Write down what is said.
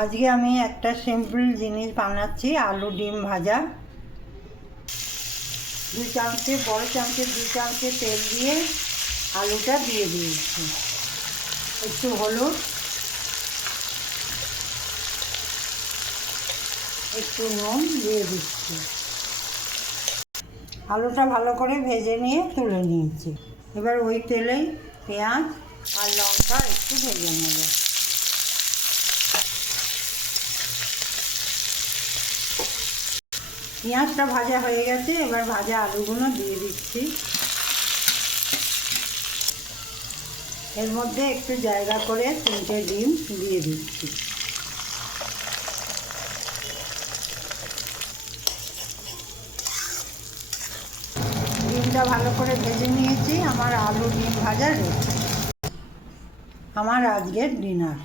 আজকে আমি একটা সিম্পল জিনিস বানাচ্ছি, আলু ডিম ভাজা। 2 চামচে বড় চামচে 2 চামচে তেল দিয়ে আলুটা দিয়ে দিয়েছি। একটু হলুদ, একটু নুন দিয়ে দিচ্ছি। আলুটা ভালো করে ভেজে নিয়ে তুলে নিয়েছি। এবার ওই তেলেই পেঁয়াজ আর লঙ্কা একটু ভেজে নেব। পেঁয়াজটা ভাজা হয়ে গেছে, এবার ভাজা আলুগুলো দিয়ে দিচ্ছি। এর মধ্যে একটু জায়গা করে 3টে ডিম দিয়ে দিচ্ছি। ডিমটা ভালো করে ভেজে নিয়েছি। আমার আলু ডিম ভাজা রেডি। আমার আজকের ডিনার।